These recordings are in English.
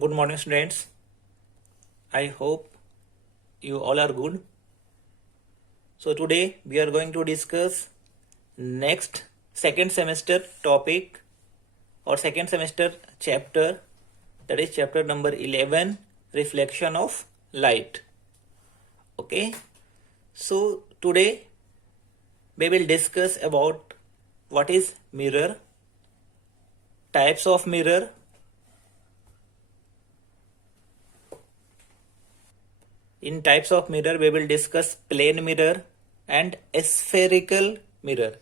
Good morning, students. I hope you all are good. So today we are going to discuss next second semester topic or second semester chapter, that is chapter number 11, reflection of light. Okay. So today we will discuss about what is mirror, types of mirror, in types of mirror, we will discuss plane mirror and spherical mirror.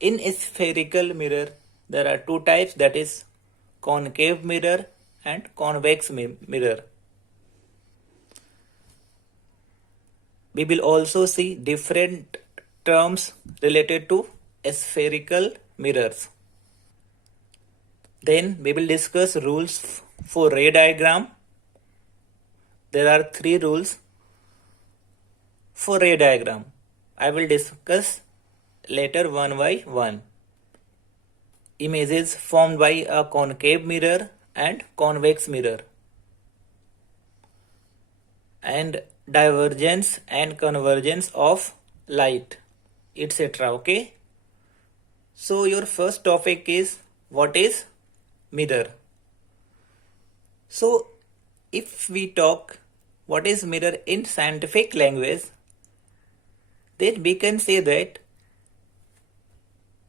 In spherical mirror, there are two types, that is concave mirror and convex mirror. We will also see different terms related to spherical mirrors. Then we will discuss rules for ray diagram. There are 3 rules for ray diagram. I will discuss later one by one. Images formed by a concave mirror and convex mirror, and divergence and convergence of light, etc. Okay. So your first topic is what is mirror. So if we talk what is mirror in scientific language, then we can say that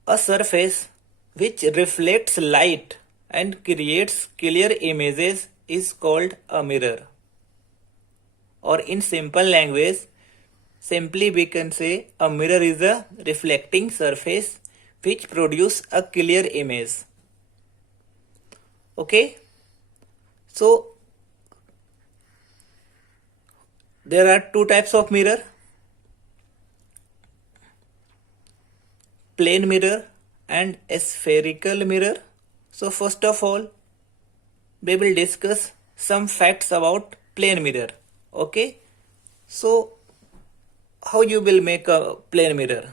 a surface which reflects light and creates clear images is called a mirror. Or in simple language, simply we can say a mirror is a reflecting surface which produces a clear image. Okay. So there are two types of mirror, plane mirror and spherical mirror. So first of all, we will discuss some facts about plane mirror. Okay. So how you will make a plane mirror?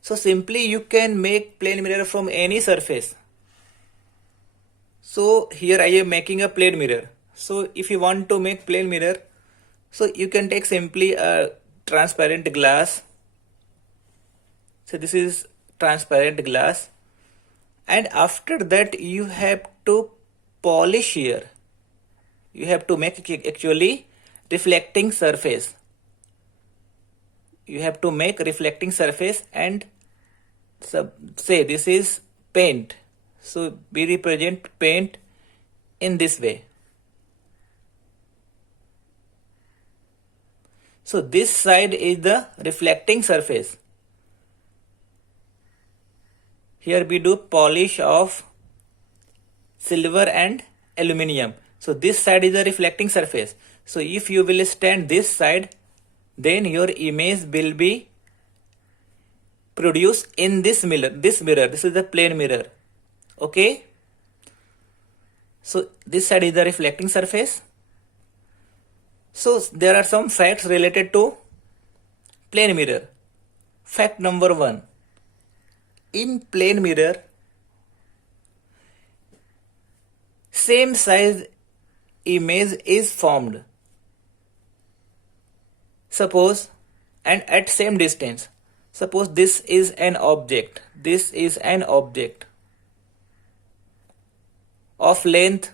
So simply you can make plane mirror from any surface. So here I am making a plane mirror. So if you want to make plane mirror, so you can take simply a transparent glass. So this is transparent glass, and after that you have to polish here. You have to make actually reflecting surface. You have to make reflecting surface and say this is paint. So we represent paint in this way. So this side is the reflecting surface. Here we do polish of silver and aluminium. So this side is the reflecting surface. So if you will stand this side, then your image will be produced in this mirror. This is the plane mirror. Okay. So this side is the reflecting surface. So there are some facts related to plane mirror. Fact number 1. In plane mirror, same size image is formed. Suppose, and at same distance. Suppose this is an object. This is an object of length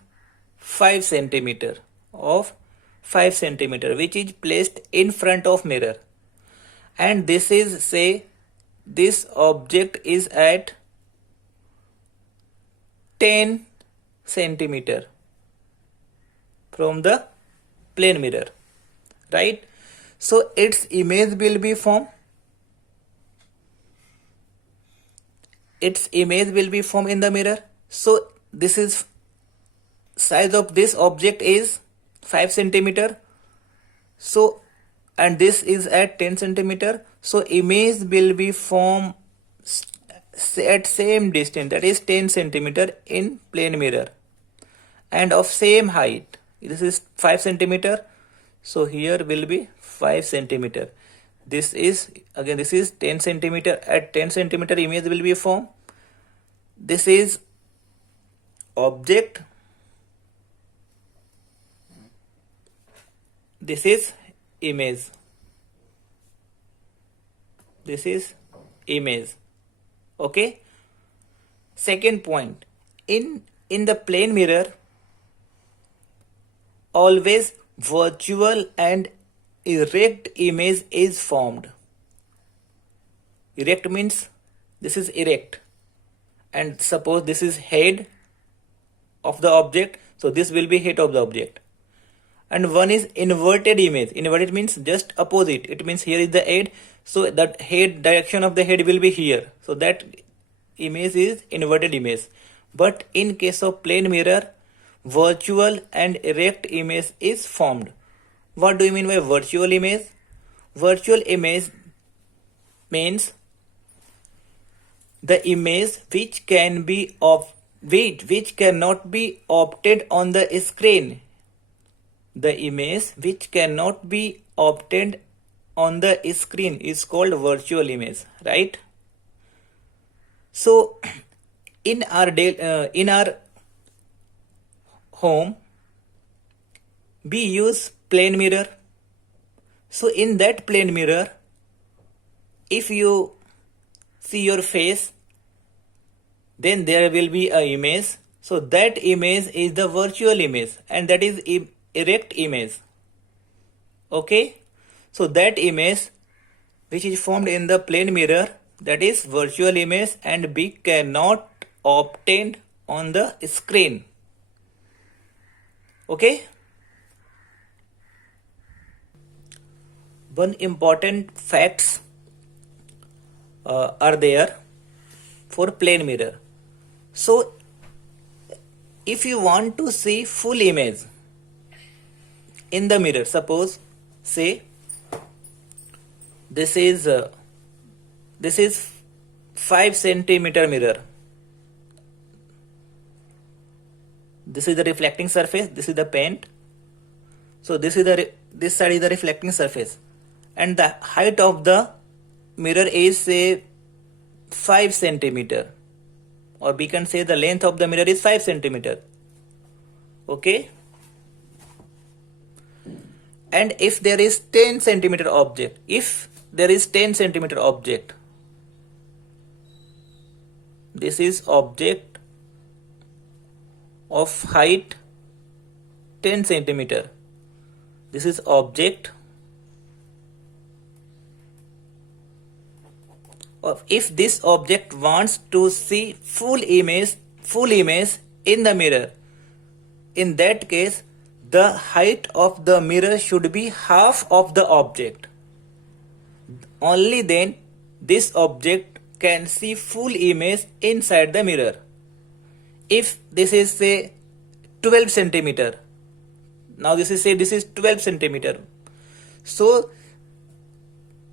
5 centimeter, which is placed in front of mirror, and this is, say, this object is at 10 centimeter from the plane mirror, right? So its image will be formed. Its image will be formed in the mirror. So this is size of this object is 5 centimeter. So and this is at 10 centimeter. So image will be formed at same distance, that is 10 centimeter in plane mirror, and of same height. This is 5 centimeter. So here will be 5 centimeter. This is 10 centimeter. At 10 centimeter image will be formed. This is object this is image. This is image. Okay. Second point, in the plane mirror, always virtual and erect image is formed. Erect means this is erect, and suppose this is head of the object, so this will be head of the object. And one is inverted image. Inverted means just opposite. It means here is the head, so that head direction of the head will be here, so that image is inverted image. But in case of plane mirror, virtual and erect image is formed. What do you mean by virtual image? Virtual image means the image which can be which cannot be obtained on the screen. The image which cannot be obtained on the screen is called virtual image, right? So in our home, we use plane mirror. So in that plane mirror, if you see your face, then there will be a image. So that image is the virtual image, and that is erect image. Okay, so that image which is formed in the plane mirror, that is virtual image, and we cannot obtain on the screen. Okay, one important facts are there for plane mirror. So if you want to see full image in the mirror, suppose say this is 5 centimeter mirror. This is the reflecting surface, this is the paint. So this side is the reflecting surface, and the height of the mirror is say 5 centimeter, or we can say the length of the mirror is 5 centimeter. Okay, and if there is 10 centimeter object, this is object of height 10 centimeter. This is object of, if this object wants to see full image in the mirror, in that case the height of the mirror should be half of the object. Only then this object can see full image inside the mirror. If this is say 12 centimeter, now this is 12 centimeter, so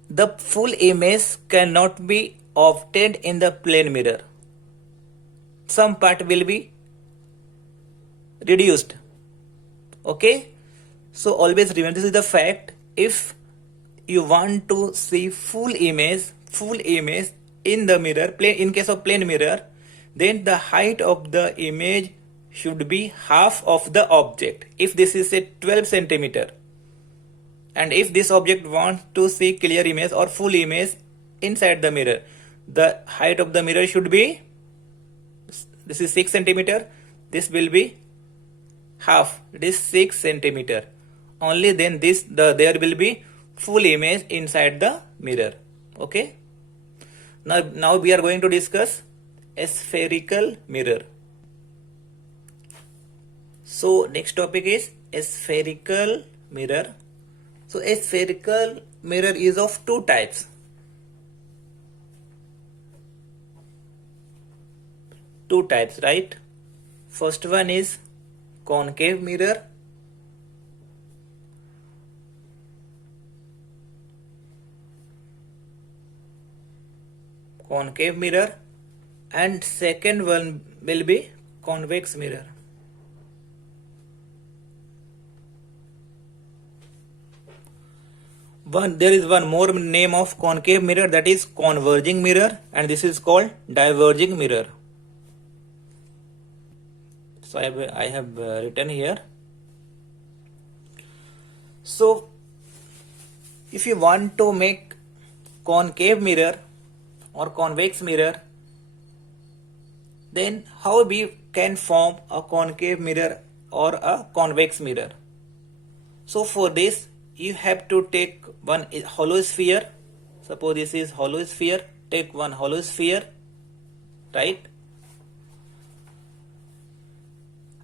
the full image cannot be obtained in the plane mirror. Some part will be reduced. Okay, so always remember, this is the fact. If you want to see full image in the mirror, in case of plane mirror, then the height of the image should be half of the object. If this is a 12 centimeter, and if this object wants to see clear image or full image inside the mirror, the height of the mirror should be, this is 6 centimeter, this will be half, it is 6 centimeter. Only then there will be full image inside the mirror. Okay, now we are going to discuss a spherical mirror. So next topic is a spherical mirror. So a spherical mirror is of two types. Right? First one is concave mirror. And second one will be convex mirror. There is one more name of concave mirror, that is converging mirror, and this is called diverging mirror. So I have written here. So if you want to make concave mirror or convex mirror, then how we can form a concave mirror or a convex mirror? So for this you have to take one hollow sphere. Suppose this is hollow sphere. Take one hollow sphere, right?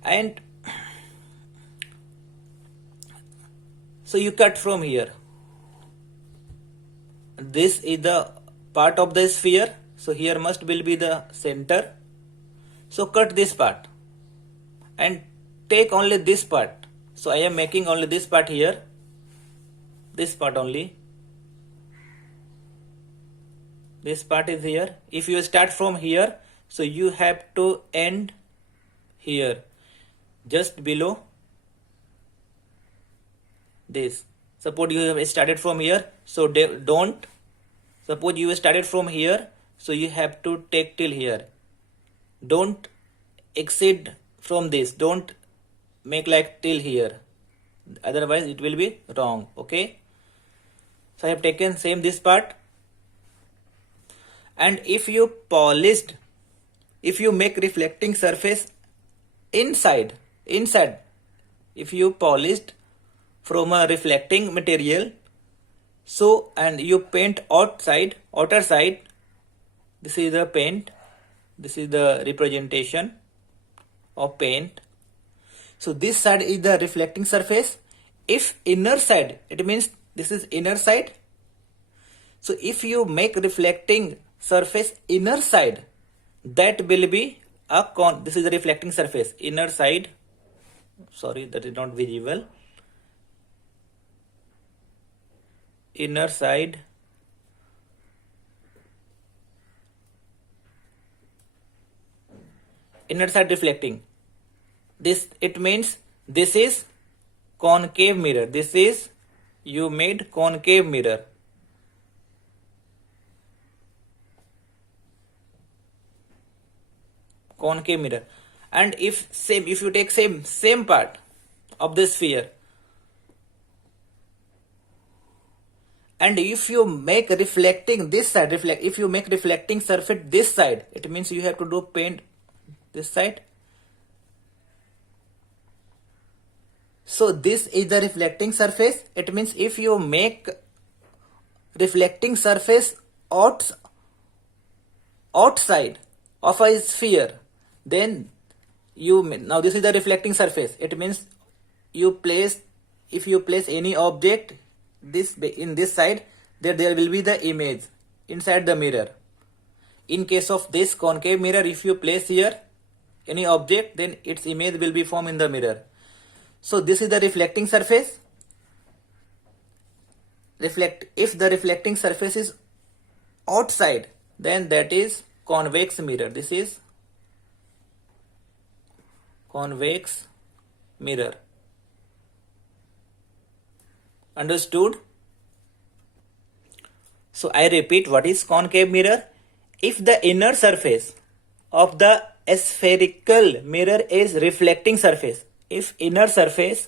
And so you cut from here. This is the part of the sphere. So here must will be the center. So cut this part and take only this part. So I am making only this part here. This part only. This part is here. If you start from here, so you have to end here, just below this. Suppose you have started from here, so don't. Suppose you started from here, so you have to take till here. Don't exceed from this. Don't make like till here. Otherwise it will be wrong. Okay. So I have taken same this part. And if you polished, if you make reflecting surface inside, if you polished from a reflecting material, so and you paint outer side, this is the paint, this is the representation of paint. So this side is the reflecting surface. If inner side, it means this is inner side. So if you make reflecting surface inner side, that will be a this is the reflecting surface inner side. Sorry, that is not visible. Inner side reflecting. This, it means this is concave mirror. This is, you made concave mirror. Concave mirror. And if you take same part of the sphere, and if you make reflecting this side, if you make reflecting surface this side, it means you have to do paint this side. So this is the reflecting surface. It means if you make reflecting surface outside of a sphere, then now this is the reflecting surface. It means if you place any object in this side, there will be the image inside the mirror. In case of this concave mirror, if you place here any object, then its image will be formed in the mirror. So this is the reflecting surface. If the reflecting surface is outside, then that is convex mirror. This is convex mirror. Understood? So I repeat, what is concave mirror? If the inner surface of the spherical mirror is reflecting surface, if inner surface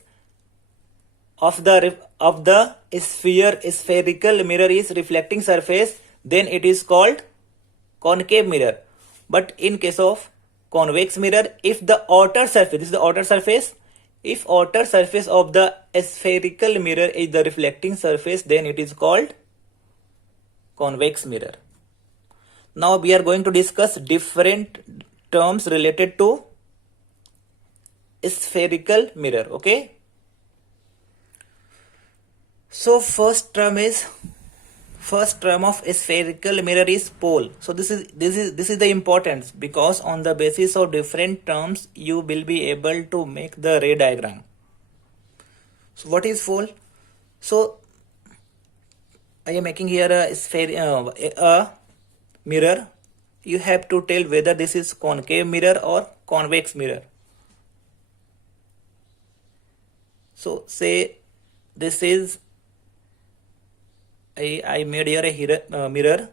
of the spherical mirror is reflecting surface, then it is called concave mirror. But in case of convex mirror, if the outer surface, this is the outer surface, if outer surface of the spherical mirror is the reflecting surface, then it is called convex mirror. Now we are going to discuss different terms related to spherical mirror. Okay. So first term of spherical mirror is pole. So this is the importance, because on the basis of different terms you will be able to make the ray diagram. So what is pole? So I am making here a mirror. You have to tell whether this is concave mirror or convex mirror. So say this is, I made here a mirror.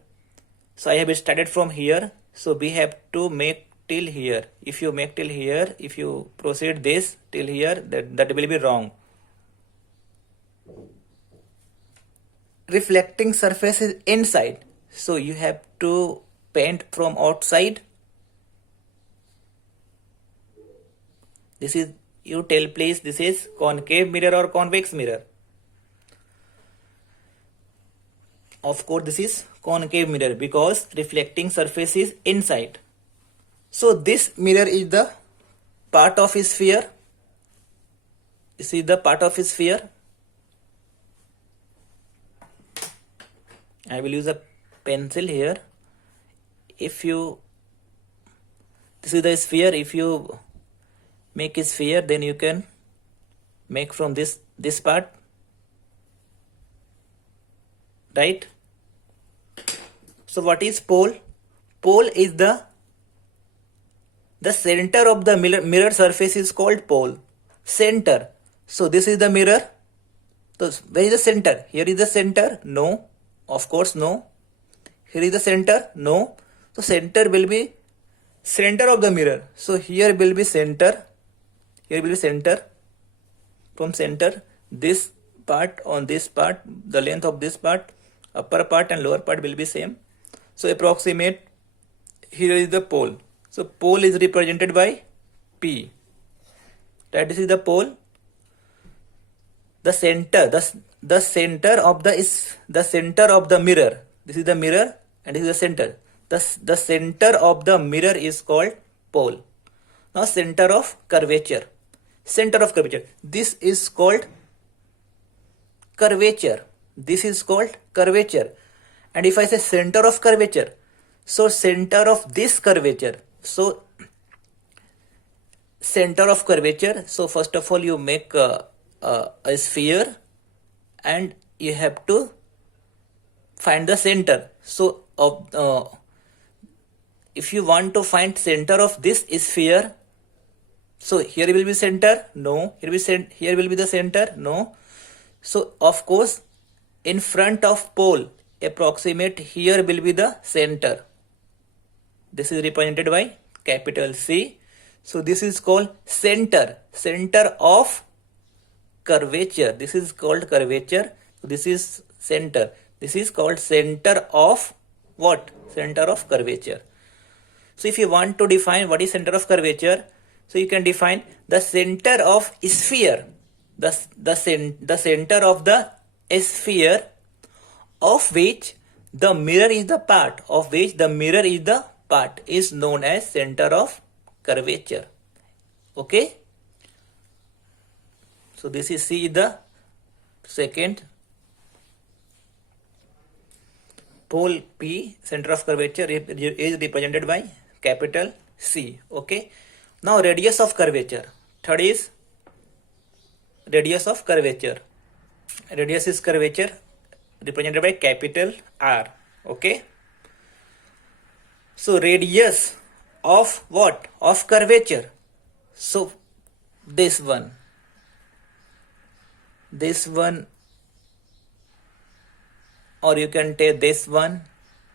So I have started from here. So we have to make till here. If you make till here, if you proceed this till here, that will be wrong. reflecting surface is inside, so you have to paint from outside. This is, you tell please, this is concave mirror or convex mirror? Of course this is concave mirror because reflecting surface is inside. So this mirror is the part of a sphere. This is the part of a sphere. I will use a pencil here. If you, this is the sphere, if you make a sphere, then you can make from this part, right? So what is pole? Pole is the center of the mirror surface is called pole. Center. So this is the mirror. So where is the center? Here is the center? No. Of course no. Here is the center? No. So center will be center of the mirror. So here will be center. Here will be center. From center, this part on this part, the length of this part, upper part and lower part will be same. So approximate, here is the pole. So pole is represented by P. Right, this is the pole. The center, the center of the center of the mirror. This is the mirror and this is the center. The center of the mirror is called pole. Now center of curvature. Center of curvature. This is called curvature. This is called curvature. And if I say center of curvature, so center of this curvature. So center of curvature. So first of all, you make a sphere and you have to find the center. So if you want to find center of this sphere, so here will be center? No. Here will be the center? No. So of course, in front of pole, approximate here will be the center. This is represented by capital C. So this is called center. Center of curvature. This is called curvature. This is center. This is called center of what? Center of curvature. So if you want to define what is center of curvature, so you can define the center of sphere, the center of the sphere of which the mirror is the part, is known as center of curvature. Okay. So this is C, the second. Pole P, center of curvature, is represented by capital C. Okay. Now radius of curvature. Third is radius of curvature. Radius is curvature represented by capital R. Okay. So radius of what? Of curvature. So this one, or you can take this one,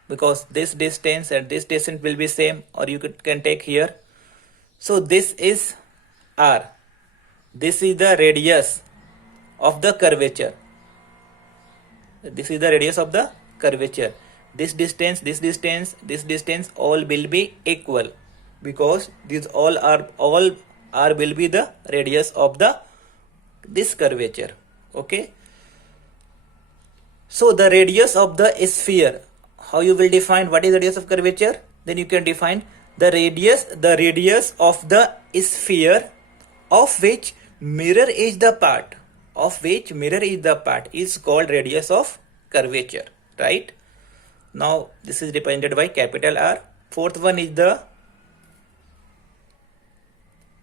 because this distance and this distance will be same, or you can take here. So this is R. This is the radius of the curvature. This is the radius of the curvature. This distance all will be equal, because these all are will be the radius of this curvature. Okay. So the radius of the sphere, how you will define what is the radius of curvature? Then you can define the radius of the sphere of which mirror is the part, is called radius of curvature, right? Now this is represented by capital R. Fourth one is the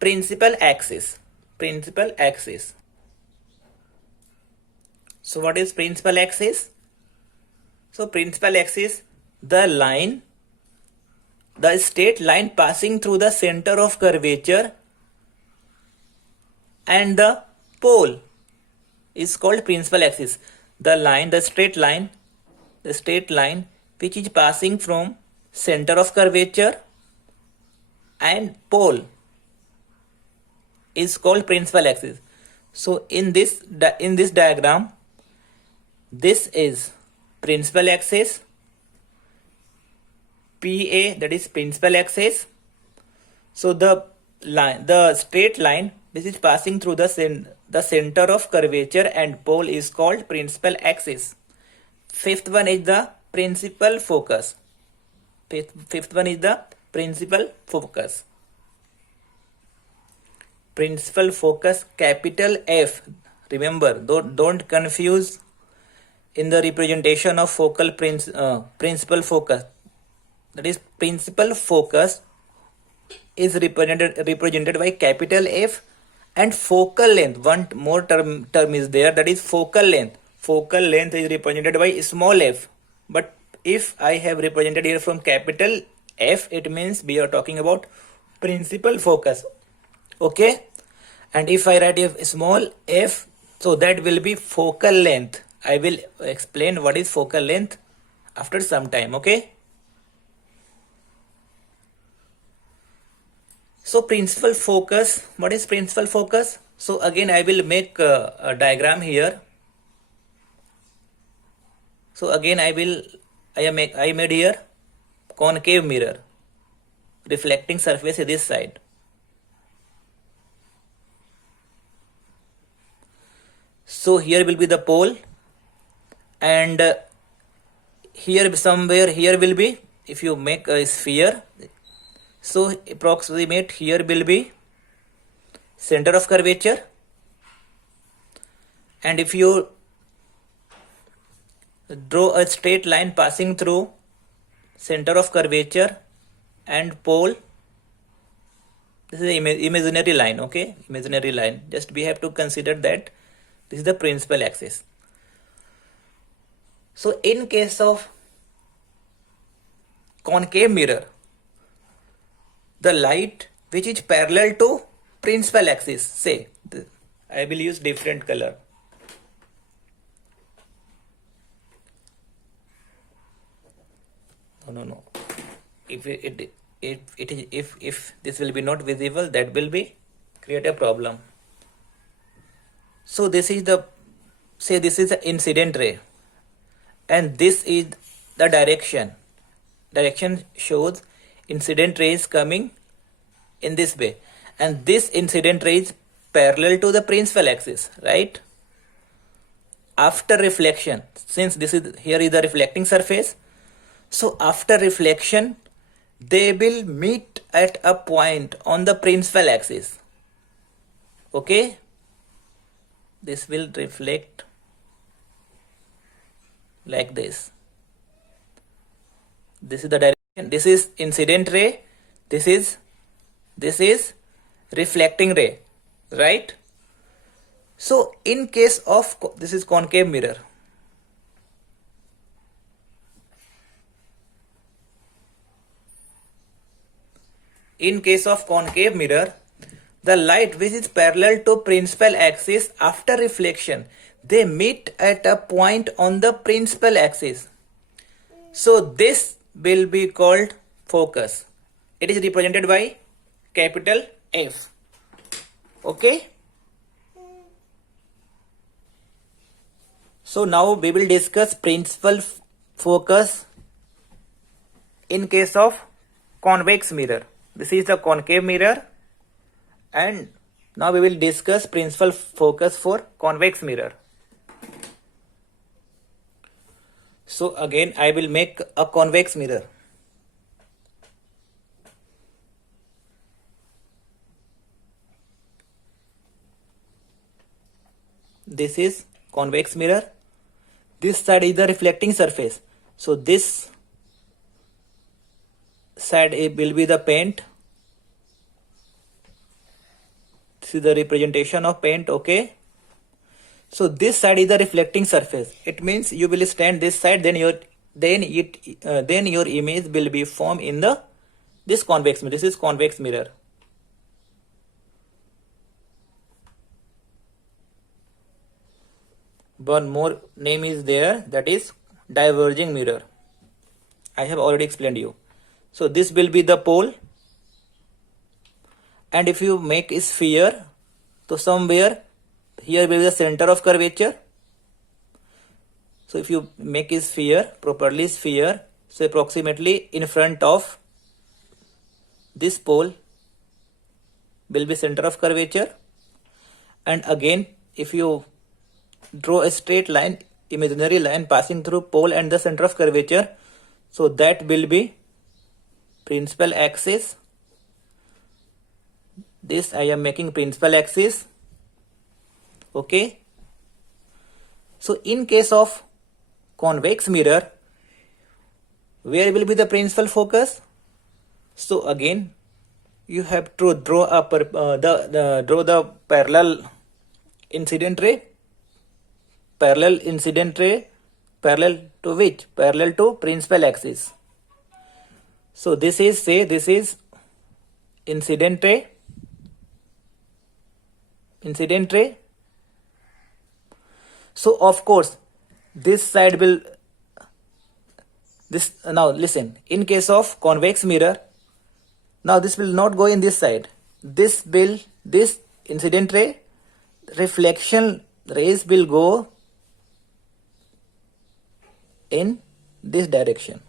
principal axis. So what is principal axis? So principal axis, the straight line passing through the center of curvature and the pole is called principal axis. The straight line which is passing from center of curvature and pole is called principal axis. So in this diagram, this is principal axis, PA, that is principal axis. So the straight line, this is passing through the center of curvature and pole is called principal axis. Fifth one is the principal focus. Fifth one is the principal focus. Principal focus, capital F. Remember, don't confuse in the representation of principal focus. That is, principal focus is represented by capital F, and focal length. One more term is there, that is focal length. Focal length is represented by small f. But if I have represented here from capital F, it means we are talking about principal focus. Okay, and if I write a small f, so that will be focal length. I will explain what is focal length after some time. Okay, so principal focus, what is principal focus? So again I will make a diagram here. So again I made here concave mirror, reflecting surface is this side. So here will be the pole, and here somewhere here will be, if you make a sphere, so approximate here will be center of curvature, and if you draw a straight line passing through center of curvature and pole, this is an imaginary line. Okay, imaginary line, just we have to consider that this is the principal axis. So in case of concave mirror, the light which is parallel to principal axis, say I will use different color. No. If this will be not visible, that will be create a problem. So this is the, say this is the incident ray, and this is the direction. Direction shows incident ray is coming in this way, and this incident ray is parallel to the principal axis, right? After reflection, since this is here is the reflecting surface, so after reflection they will meet at a point on the principal axis. Okay, this will reflect like this. This is the direction. This is incident ray. This is reflecting ray, right? So in case of, this is concave mirror. In case of concave mirror, the light which is parallel to principal axis, after reflection they meet at a point on the principal axis. So this will be called focus. It is represented by capital F. Okay. So now we will discuss principal focus in case of convex mirror. This is the concave mirror, and now we will discuss principal focus for convex mirror. So again I will make a convex mirror. This is convex mirror. This side is the reflecting surface. So this side will be the paint. This is the representation of paint. Okay. So this side is the reflecting surface. It means you will stand this side, then your image will be formed in this convex mirror. This is convex mirror. One more name is there, that is diverging mirror. I have already explained you. So this will be the pole, and if you make a sphere, so somewhere here will be the center of curvature. So if you make a sphere, properly sphere, so approximately in front of this pole will be center of curvature, and again if you draw a straight line, imaginary line passing through pole and the center of curvature, so that will be principal axis. This I am making principal axis. Okay. So in case of convex mirror, where will be the principal focus? So again you have to draw the parallel incident ray. Parallel incident ray, parallel to which? Parallel to principal axis. So this is, say, this is incident ray. Incident ray. So of course this side will, this, now listen, in case of convex mirror, now this will not go in this side. This incident ray, reflection rays will go in this direction.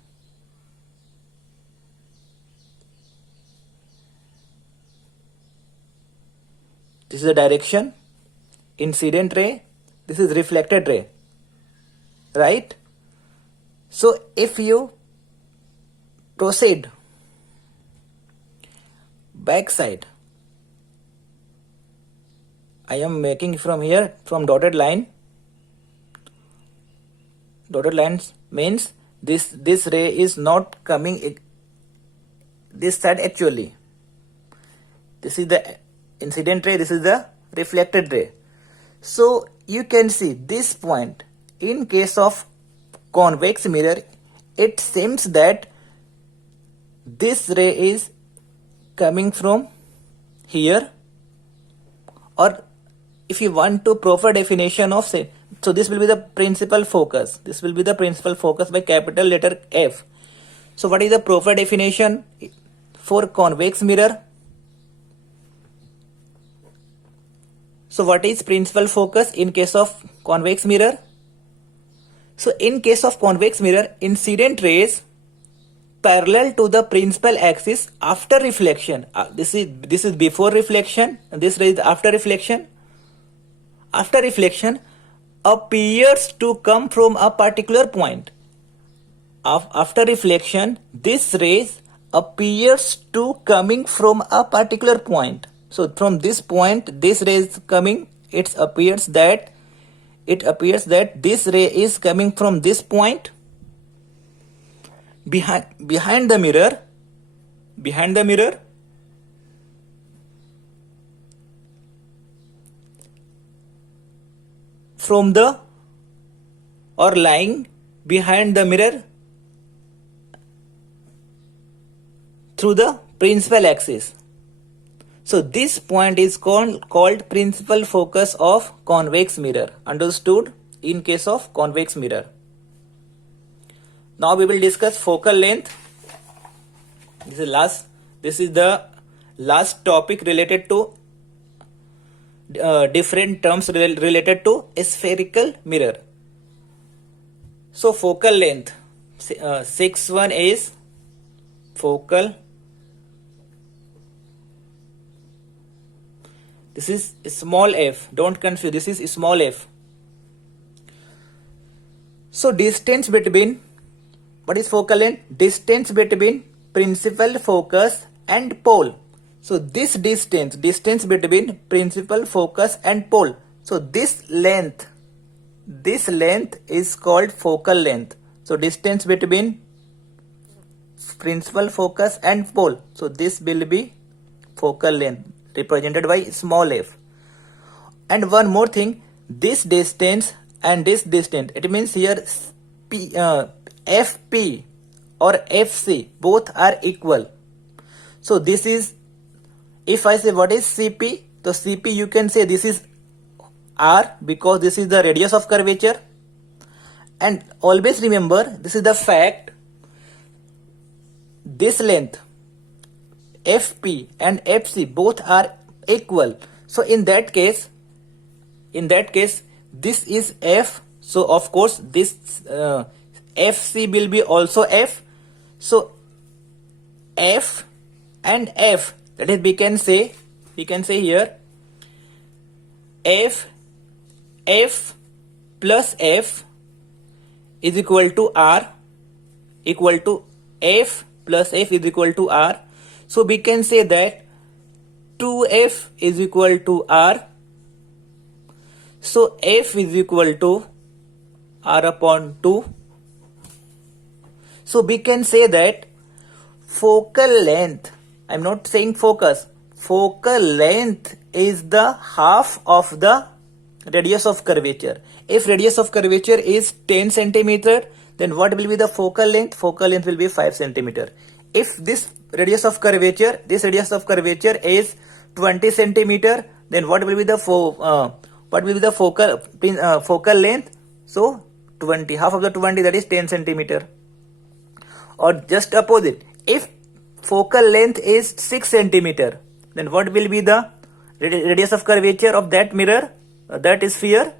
This is the direction. Incident ray, this is reflected ray, right? So if you proceed back side, I am making from here, from dotted line. Dotted lines means this ray is not coming this side actually. This is the incident ray, this is the reflected ray. So you can see this point, in case of convex mirror, it seems that this ray is coming from here, or if you want to proper definition of, say, so this will be the principal focus. This will be the principal focus by capital letter F. So what is the proper definition for convex mirror? So what is principal focus in case of convex mirror? So in case of convex mirror, incident rays parallel to the principal axis after reflection. This is before reflection, and this ray is after reflection. After reflection appears to come from a particular point. After reflection, this rays appears to coming from a particular point. So from this point, this ray is coming. It appears that this ray is coming from this point. Behind the mirror, from the, or lying behind the mirror through the principal axis. So this point is called principal focus of convex mirror. Understood? In case of convex mirror. Now we will discuss focal length. This is the last topic related to different terms related to a spherical mirror. So focal length, 6.1 is focal. This is small f, don't confuse, this is small f. So distance between, what is focal length? Distance between principal focus and pole. So this distance between principal focus and pole. So this length is called focal length. So distance between principal focus and pole. So this will be focal length, represented by small f. And one more thing, this distance and this distance, it means here FP or FC both are equal. So this is, if I say what is CP, so CP you can say this is R, because this is the radius of curvature. And always remember, this is the fact, this length FP and FC both are equal. So in that case this is F, So of course this FC will be also F. So F and F, that is we can say here F plus F is equal to R, equal to F plus F is equal to R. So we can say that 2F is equal to R. So F is equal to R upon 2. So we can say that focal length, I'm not saying focus, focal length is the half of the radius of curvature. If radius of curvature is 10 centimeter, then what will be the focal length? Focal length will be 5 centimeter. If this radius of curvature is 20 centimeter, then what will be the focal length? So 20, half of the 20, that is 10 centimeter. Or just opposite, if focal length is 6 centimeter, then what will be the radius of curvature of that mirror, that sphere?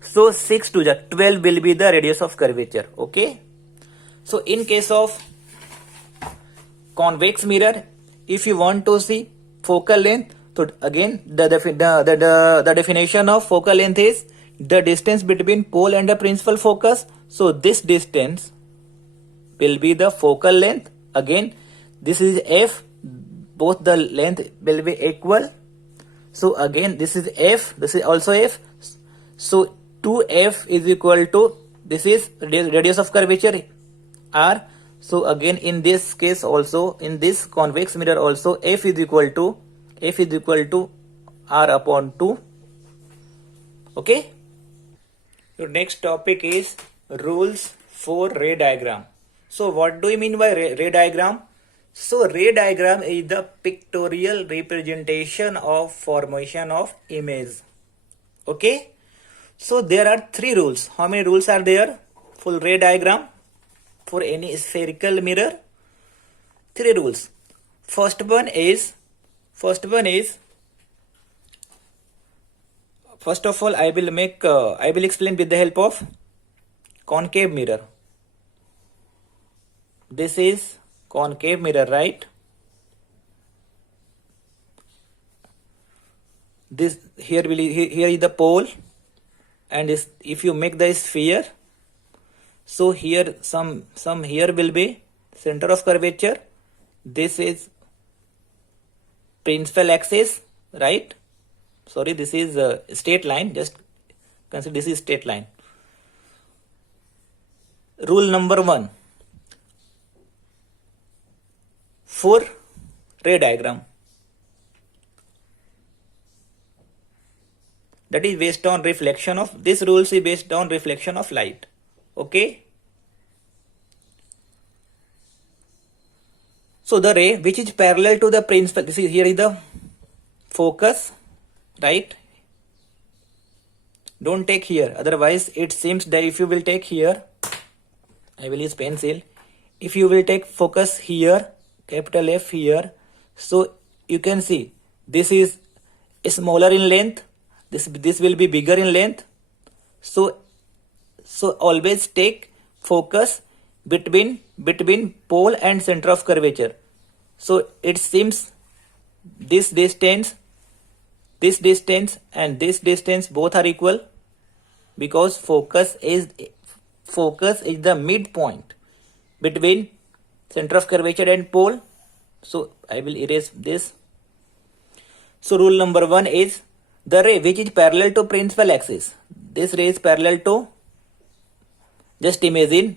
So 6 to 12 will be the radius of curvature. Okay. So in case of convex mirror, if you want to see focal length, so again the definition of focal length is the distance between pole and the principal focus. So this distance will be the focal length. Again, this is F, both the length will be equal. So again, this is F, this is also F. So 2F is equal to, this is radius of curvature R. So again, in this case also, in this convex mirror also, F is equal to R upon 2. Okay. Your next topic is rules for ray diagram. So what do you mean by ray diagram? So ray diagram is the pictorial representation of formation of image. Okay. So there are 3 rules. How many rules are there for ray diagram? For any spherical mirror, 3 rules. First one is, first of all, I will explain with the help of concave mirror. This is concave mirror, right? This here is the pole, and if you make the sphere, so here some here will be center of curvature. This is principal axis, right? Sorry, this is a straight line. Just consider this is straight line. Rule number 1 for ray diagram, that is based on reflection of, this rule is based on reflection of light. Okay. So the ray which is parallel to the principal, this is, here is the focus, right? Don't take here, otherwise it seems that if you will take here, I will use pencil, if you will take focus here, capital F here, so you can see this is smaller in length, this will be bigger in length. So always take focus between pole and center of curvature. So it seems this distance and this distance both are equal, because focus is the midpoint between center of curvature and pole. So I will erase this. So rule number 1 is the ray which is parallel to principal axis. This ray is parallel to, just imagine,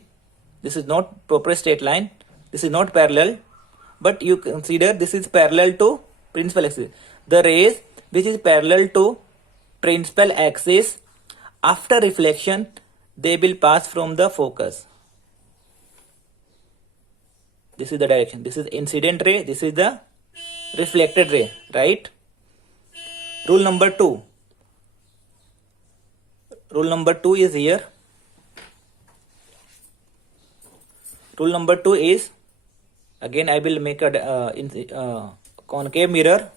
this is not proper straight line, this is not parallel, but you consider this is parallel to principal axis. The rays which is parallel to principal axis, after reflection they will pass from the focus. This is the direction, this is incident ray, this is the reflected ray, right? Rule number 2 is here. Rule number 2 is, again I will make a concave mirror.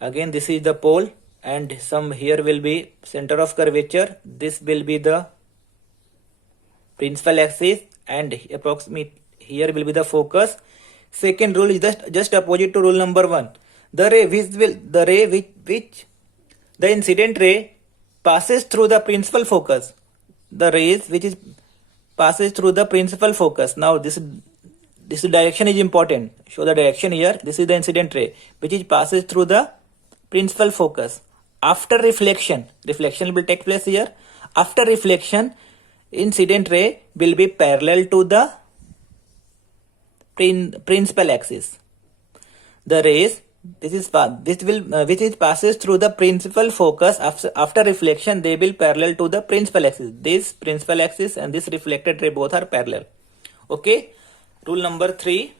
Again this is the pole, and some here will be center of curvature. This will be the principal axis, and approximate here will be the focus. Second rule is just opposite to rule number 1. The ray which the incident ray passes through the principal focus. The rays which is passes through the principal focus. Now this direction is important. Show the direction here. This is the incident ray which is passes through the principal focus. After reflection will take place here. After reflection, incident ray will be parallel to the principal axis. The rays which is passes through the principal focus after reflection, they will parallel to the principal axis. This principal axis and this reflected ray both are parallel. Okay. Rule number 3.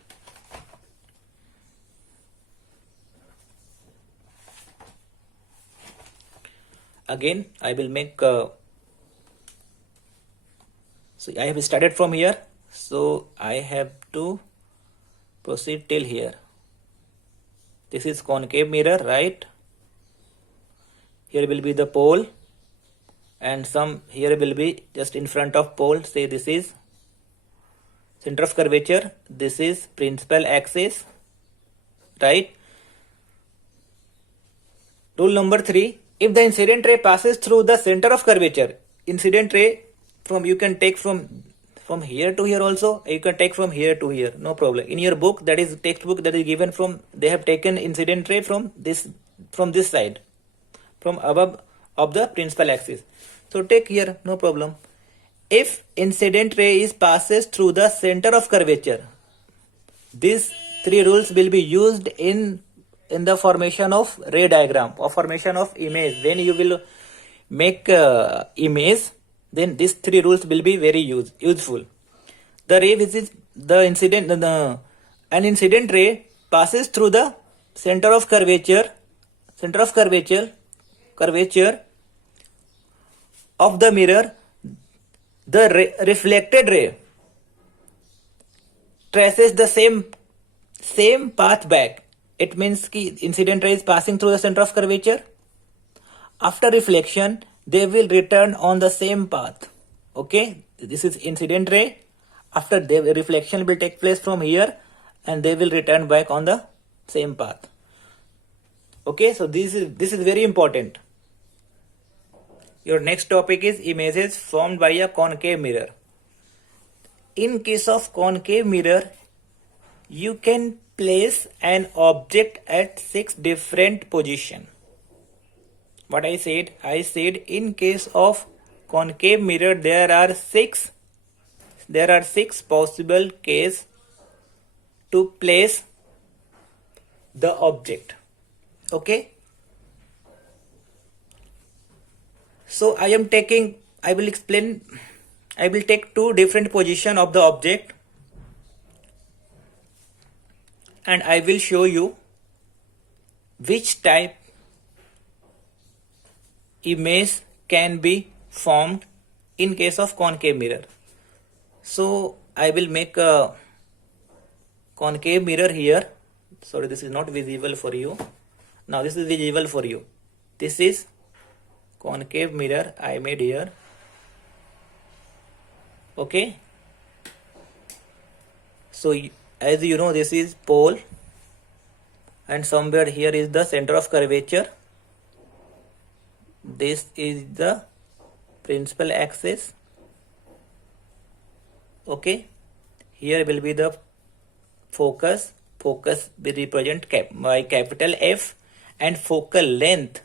Again, I will make. So I have started from here. So I have to proceed till here. This is concave mirror, right? Here will be the pole, and some here will be just in front of pole. Say this is center of curvature. This is principal axis, right? Rule number 3. If the incident ray passes through the center of curvature, incident ray you can take from here to here also. You can take from here to here, no problem. In your book, that is textbook that is given from, they have taken incident ray from this side, from above of the principal axis. So take here, no problem. If incident ray passes through the center of curvature, these 3 rules will be used in the formation of ray diagram or formation of image. When you will make image, then these 3 rules will be very useful. The ray which is the incident, an incident ray passes through the center of curvature of the mirror. The reflected ray traces the same path back. It means ki incident ray is passing through the center of curvature. After reflection, they will return on the same path. Okay, this is incident ray. After the reflection will take place from here, and they will return back on the same path. Okay, so this is very important. Your next topic is images formed by a concave mirror. In case of concave mirror, you can place an object at 6 different positions. What I said in case of concave mirror, there are 6 possible cases to place the object. Okay. So I will take 2 different positions of the object, and I will show you which type image can be formed in case of concave mirror. So I will make a concave mirror here. Sorry, this is not visible for you. Now this is visible for you. This is concave mirror I made here. Okay. So as you know, this is pole, and somewhere here is the center of curvature. This is the principal axis. Okay. Here will be the focus. Focus will represent by capital F, and focal length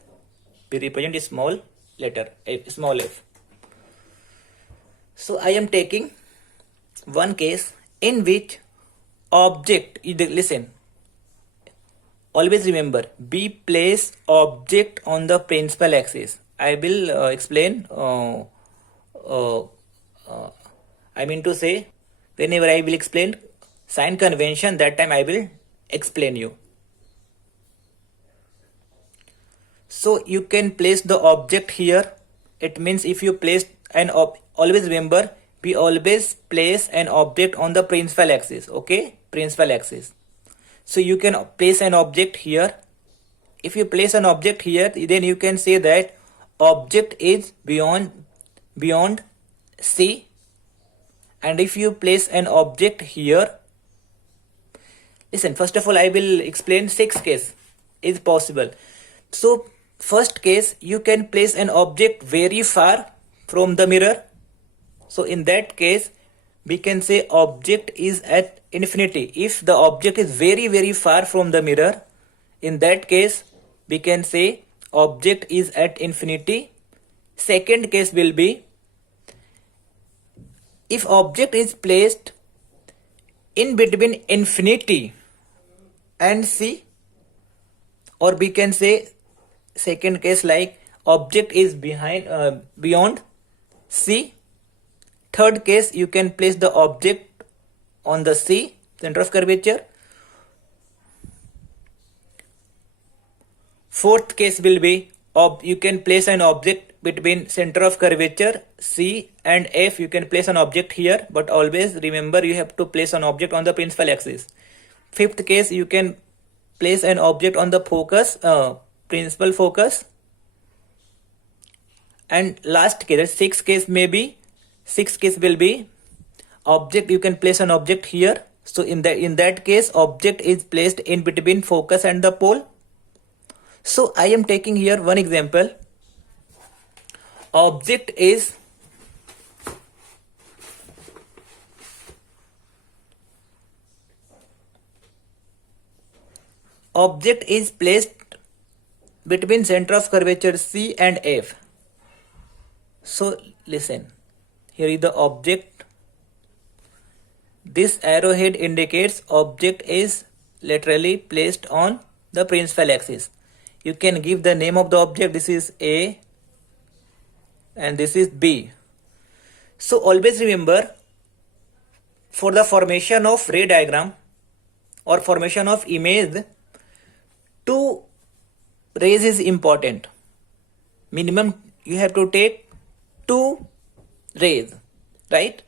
will represent small letter small f. So I am taking one case in which object, listen, always remember, be place object on the principal axis. I will explain. I mean to say, whenever I will explain sign convention, that time I will explain you. So you can place the object here. It means if you place always remember, we always place an object on the principal axis. Okay, principal axis. So you can place an object here if you place an object here, then you can say that object is beyond C. And if you place an object here, listen, first of all I will explain 6 case is possible. So first case, you can place an object very far from the mirror. So in that case, we can say object is at infinity. If the object is very far from the mirror, in that case we can say object is at infinity. Second case will be if object is placed in between infinity and C, or we can say second case like object is beyond C. Third case, you can place the object on the C, center of curvature. Fourth case will be you can place an object between center of curvature C and F. You can place an object here, but always remember you have to place an object on the principal axis. Fifth case, you can place an object on the focus, principal focus. And last case, sixth case will be object, you can place an object here. So in that case, object is placed in between focus and the pole. So I am taking here one example. Object is placed between center of curvature C and F. So listen, here is the object. This arrowhead indicates object is laterally placed on the principal axis. You can give the name of the object. This is A and this is B. So always remember, for the formation of ray diagram or formation of image, 2 rays is important. Minimum you have to take 2 rays, right?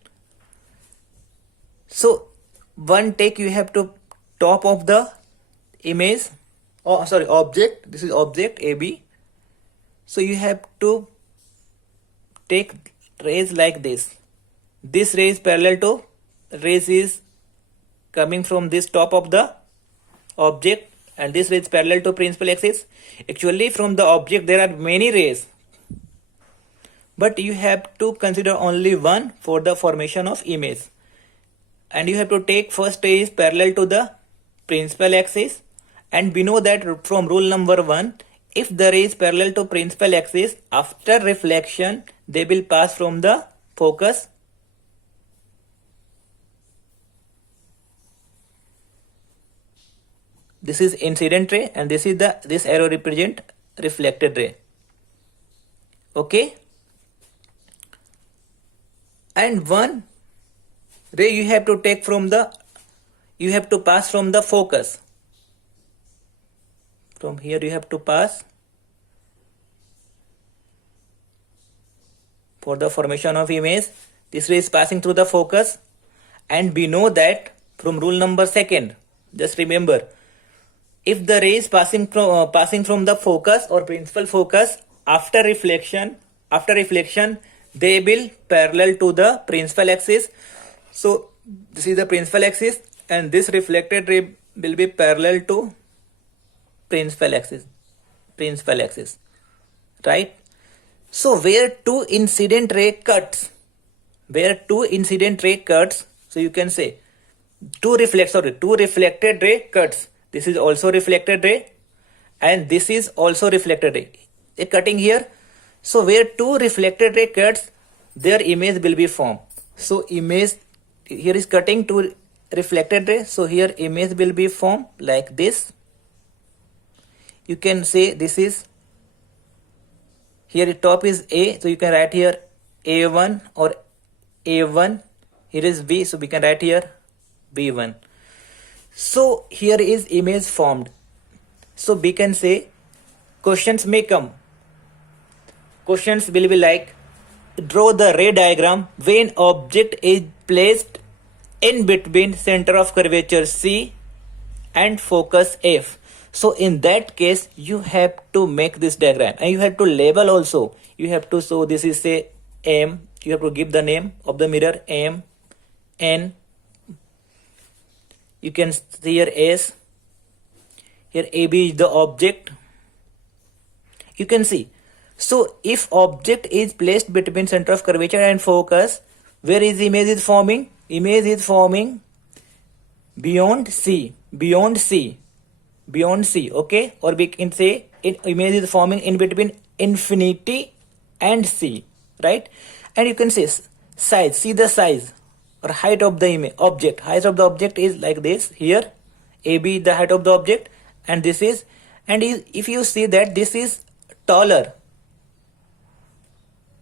So one take you have to top of the image, object. This is object AB. So you have to take rays like this. This ray is parallel to rays is coming from this top of the object, and this ray is parallel to principal axis. Actually from the object there are many rays, but you have to consider only one for the formation of image. And you have to take first ray is parallel to the principal axis. And we know that from rule number 1, if the ray is parallel to principal axis, after reflection they will pass from the focus. This is incident ray and this arrow represent reflected ray. Okay? And one ray you have to take you have to pass from the focus. From here you have to pass for the formation of image. This ray is passing through the focus, and we know that from rule number 2, just remember, if the ray is passing from the focus or principal focus, after reflection they will parallel to the principal axis. So this is the principal axis and this reflected ray will be parallel to principal axis, right? So where two incident ray cuts, so you can say two reflected ray cuts. This is also reflected ray and this is also reflected ray. A cutting here. So where two reflected ray cuts, their image will be formed. So image here is cutting two reflected ray. So here image will be formed like this. You can say this is, here top is A, so you can write here A1 or A1. Here is B, so we can write here B1. So here is image formed. So we can say questions may come. Questions will be like, draw the ray diagram when object is placed in between center of curvature C and focus F. So in that case, you have to make this diagram and you have to label also. You have to, so this is say M, you have to give the name of the mirror M, N, you can see here S, here AB is the object. You can see. So if object is placed between center of curvature and focus, where is image is forming? Image is forming beyond C, beyond C, beyond C, okay? Or we can say image is forming in between infinity and C, right? And you can say size, see the size or height of the image, object. Height of the object is like this here. AB is the height of the object, and this is, and if you see that this is taller,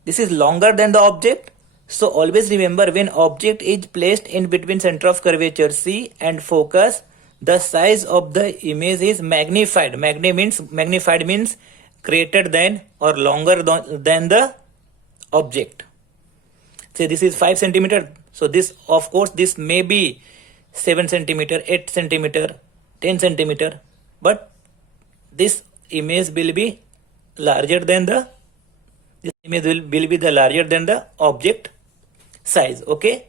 this is longer than the object. So always remember, when object is placed in between center of curvature C and focus, the size of the image is magnified. Magnified means greater than or longer than the object. Say this is 5 centimeter. So this, of course, this may be 7 centimeter, 8 centimeter, 10 centimeter, but this image will be larger than the, this image will be the larger than the object size, okay?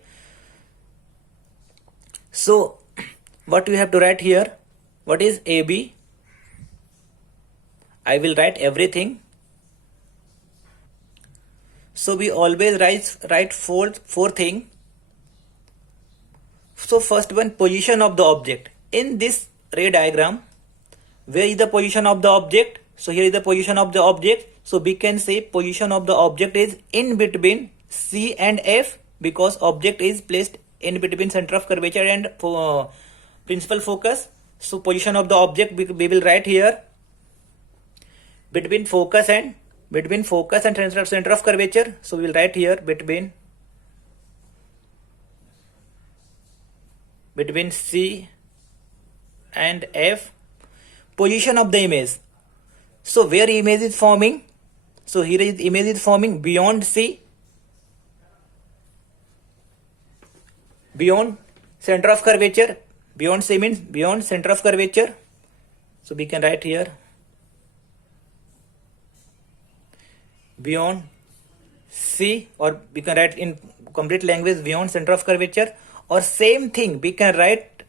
So what we have to write here, what is AB? I will write everything. So we always write four thing. So first one, position of the object. In this ray diagram, where is the position of the object? So here is the position of the object. So we can say position of the object is in between C and F, because object is placed in between center of curvature and principal focus. So position of the object we will write here between focus and center of curvature. So we will write here between C and F. Position of the image. So where image is forming? So here is image is forming beyond C, beyond center of curvature. Beyond C means beyond center of curvature. So we can write here beyond C, or we can write in complete language beyond center of curvature, or same thing we can write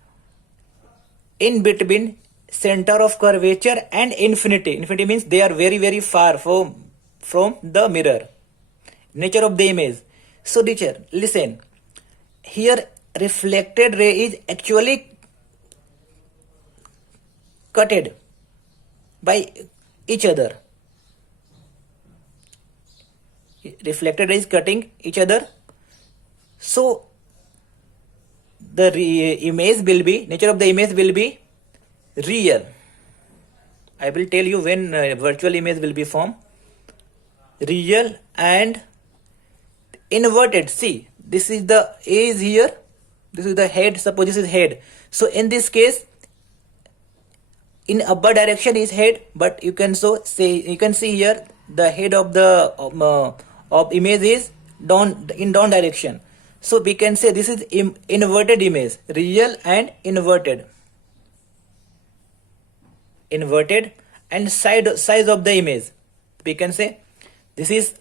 in between center of curvature and infinity. Infinity means they are very very far from the mirror. Nature of the image. So teacher, listen, here reflected ray is actually cutted by each other. Reflected ray is cutting each other. So the image will be, nature of the image will be real. I will tell you when virtual image will be formed. Real and inverted. See, this is the A is here, this is the head, suppose this is head. So in this case, in upper direction is head, but you can you can see here the head of the of image is down direction. So we can say this is inverted image, real and inverted. And size of the image, we can say this is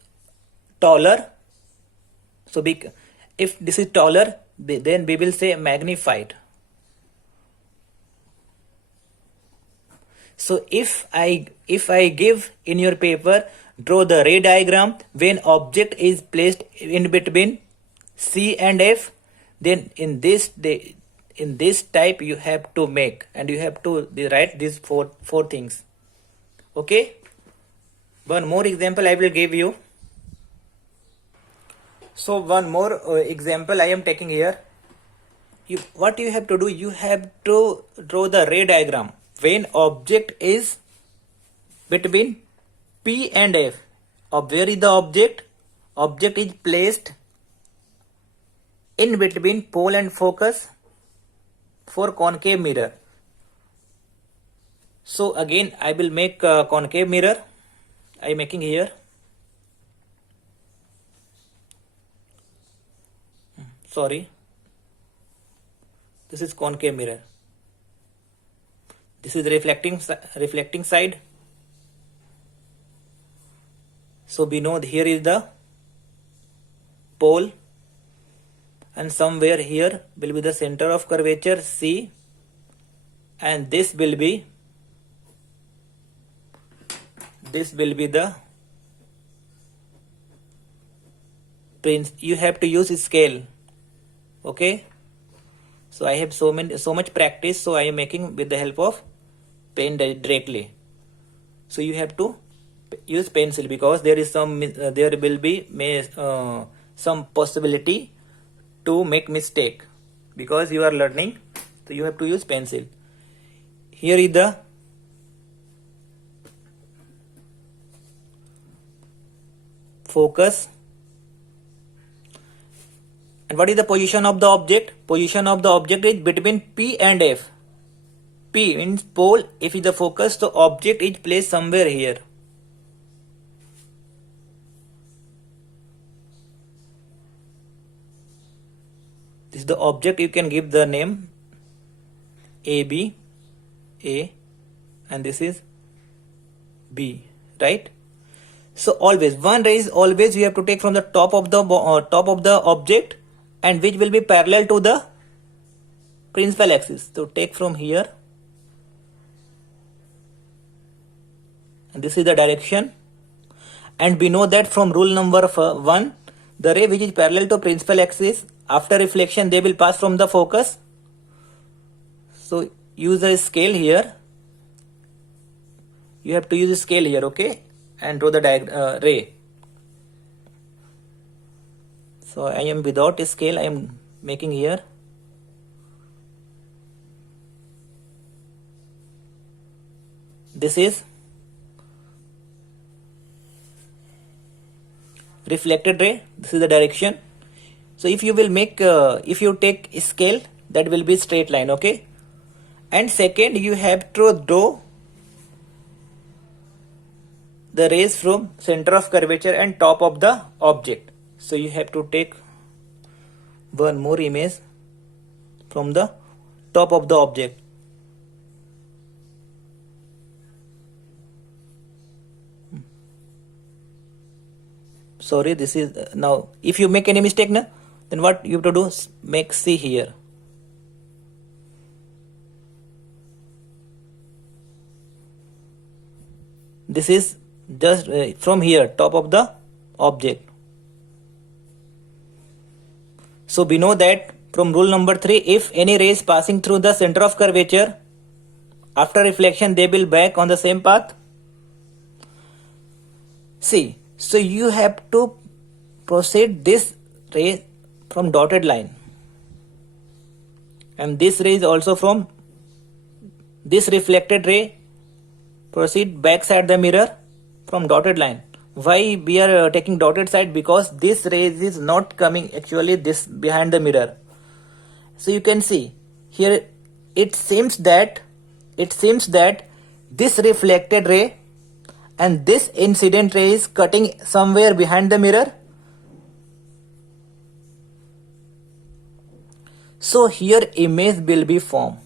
taller. So if this is taller, then we will say magnified. So if I give in your paper, draw the ray diagram when object is placed in between C and F, then in this type you have to make, and you have to write these four things. Okay. One more example I will give you. So one more example I am taking here. What you have to do, you have to draw the ray diagram when object is between P and F. Where is the object? Object is placed in between pole and focus for concave mirror. So again I will make a concave mirror. I am making here. Sorry, this is concave mirror. This is the reflecting side. So we know here is the pole, and somewhere here will be the center of curvature C, and this will be the prince. You have to use scale. Okay, so I have so much practice, so I am making with the help of pen directly. So you have to use pencil, because there is there will be some possibility to make mistake, because you are learning, so you have to use pencil. Here is the focus. And what is the position of the object? Position of the object is between P and F. P means pole, F is the focus, so object is placed somewhere here. This is the object, you can give the name AB, A, and this is B, right? So always, one ray is always you have to take from the top of the object, and which will be parallel to the principal axis. So take from here, and this is the direction. And we know that from rule number 1, the ray which is parallel to principal axis, after reflection they will pass from the focus. So use a scale here. You have to use a scale here, okay, and draw the ray. So I am without a scale, I am making here. This is reflected ray, this is the direction. So if you will make, if you take a scale, that will be straight line, okay. And second, you have to draw the rays from center of curvature and top of the object. So you have to take one more image from the top of the object. Sorry, this is now, if you make any mistake now, then what you have to do is make C here. This is just from here, top of the object. So we know that from rule number 3, if any ray is passing through the center of curvature, after reflection they will back on the same path. See, so you have to proceed this ray from dotted line, and this ray is also from this reflected ray proceed backside the mirror from dotted line. Why we are taking dotted side? Because this ray is not coming actually this behind the mirror. So you can see here, it seems that this reflected ray and this incident ray is cutting somewhere behind the mirror. So here image will be form,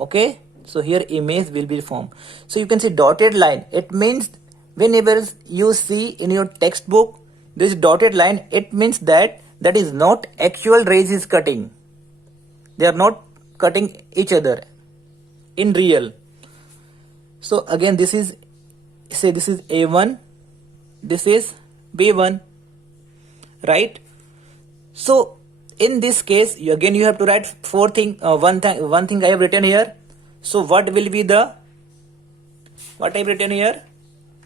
okay. So here image will be formed. So you can see dotted line. It means whenever you see in your textbook this dotted line, it means that is not actual rays is cutting. They are not cutting each other in real. So again, this is, say this is A1, this is B1, right? So in this case, you have to write one thing I have written here. So what will be the, what I have written here?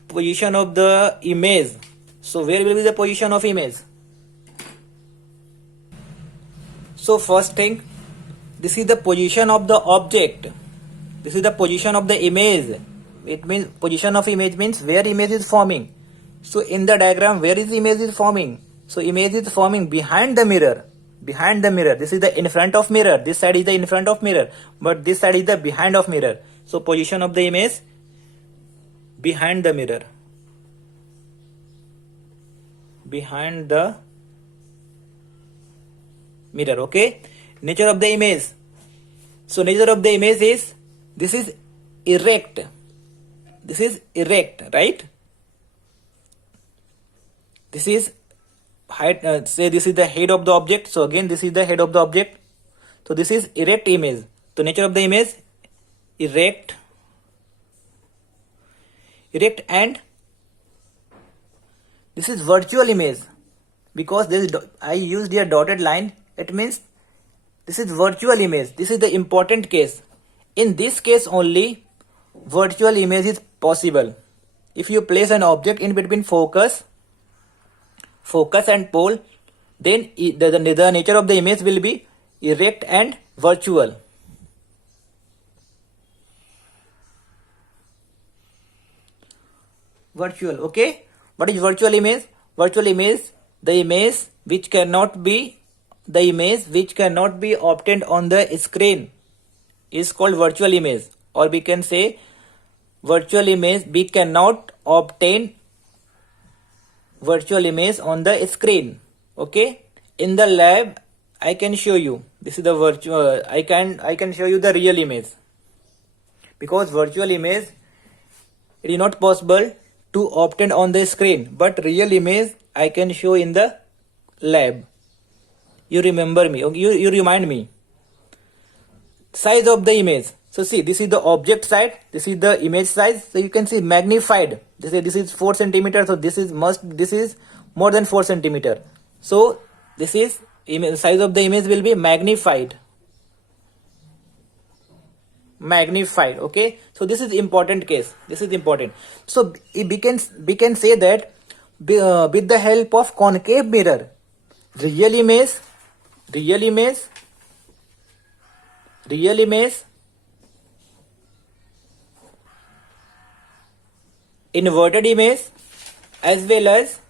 Position of the image. So where will be the position of image? So first thing, this is the position of the object. This is the position of the image. It means position of image means where image is forming. So in the diagram, where is image is forming? So image is forming behind the mirror. Behind the mirror. This is the in front of mirror. This side is the in front of mirror, but this side is the behind of mirror. So position of the image behind the mirror. Behind the mirror, okay. Nature of the image. So nature of the image is, this is erect. This is erect, right? This is height. Say this is the head of the object. So again, this is the head of the object. So this is erect image. The nature of the image, erect, and this is virtual image, because this is, I used here dotted line. It means this is virtual image. This is the important case. In this case only, virtual image is possible. If you place an object in between focus and pole, then the nature of the image will be erect and virtual. Virtual, okay? What is virtual image? Virtual image, the image which cannot be obtained on the screen is called virtual image, or we can say virtual image. We cannot obtain virtual image on the screen. Okay, in the lab I can show you. This is the virtual. I can show you the real image, because virtual image, it is not possible to obtain on the screen, but real image I can show in the lab. You remember me? You remind me. Size of the image. So see, this is the object side. This is the image size. So you can see magnified. This is 4 centimeter. So this is more than 4 centimeter. So this is size of the image will be magnified. Okay. So this is important case. This is important. So we can say that with the help of concave mirror, real image, inverted image, as well as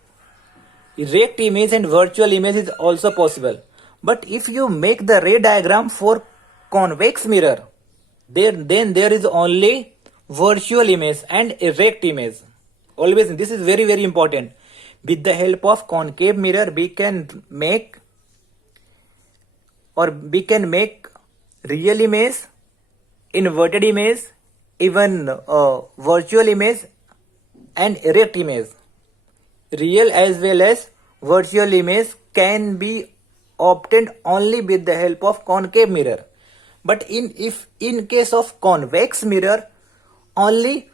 erect image and virtual image is also possible. But if you make the ray diagram for convex mirror, then there is only virtual image and erect image. Always, this is very, very important. With the help of concave mirror, we can make real image, inverted image, even virtual image and erect image. Real as well as virtual image can be obtained only with the help of concave mirror. But in case of convex mirror, only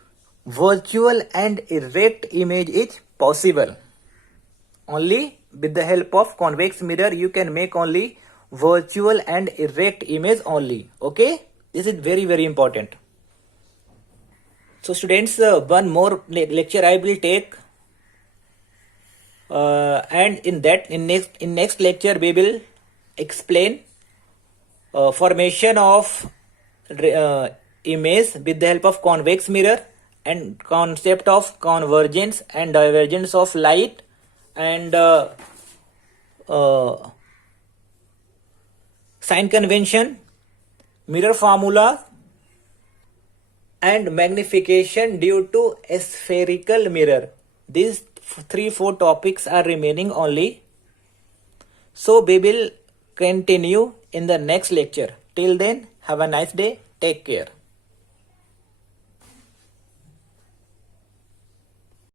virtual and erect image is possible. Only with the help of convex mirror you can make only virtual and erect image only. Okay, this is very, very important. So students, one more lecture I will take, and in next lecture we will explain formation of image with the help of convex mirror, and concept of convergence and divergence of light, and sign convention, mirror formula, and magnification due to spherical mirror. These 3-4 topics are remaining only. So we will continue in the next lecture. Till then, have a nice day. Take care.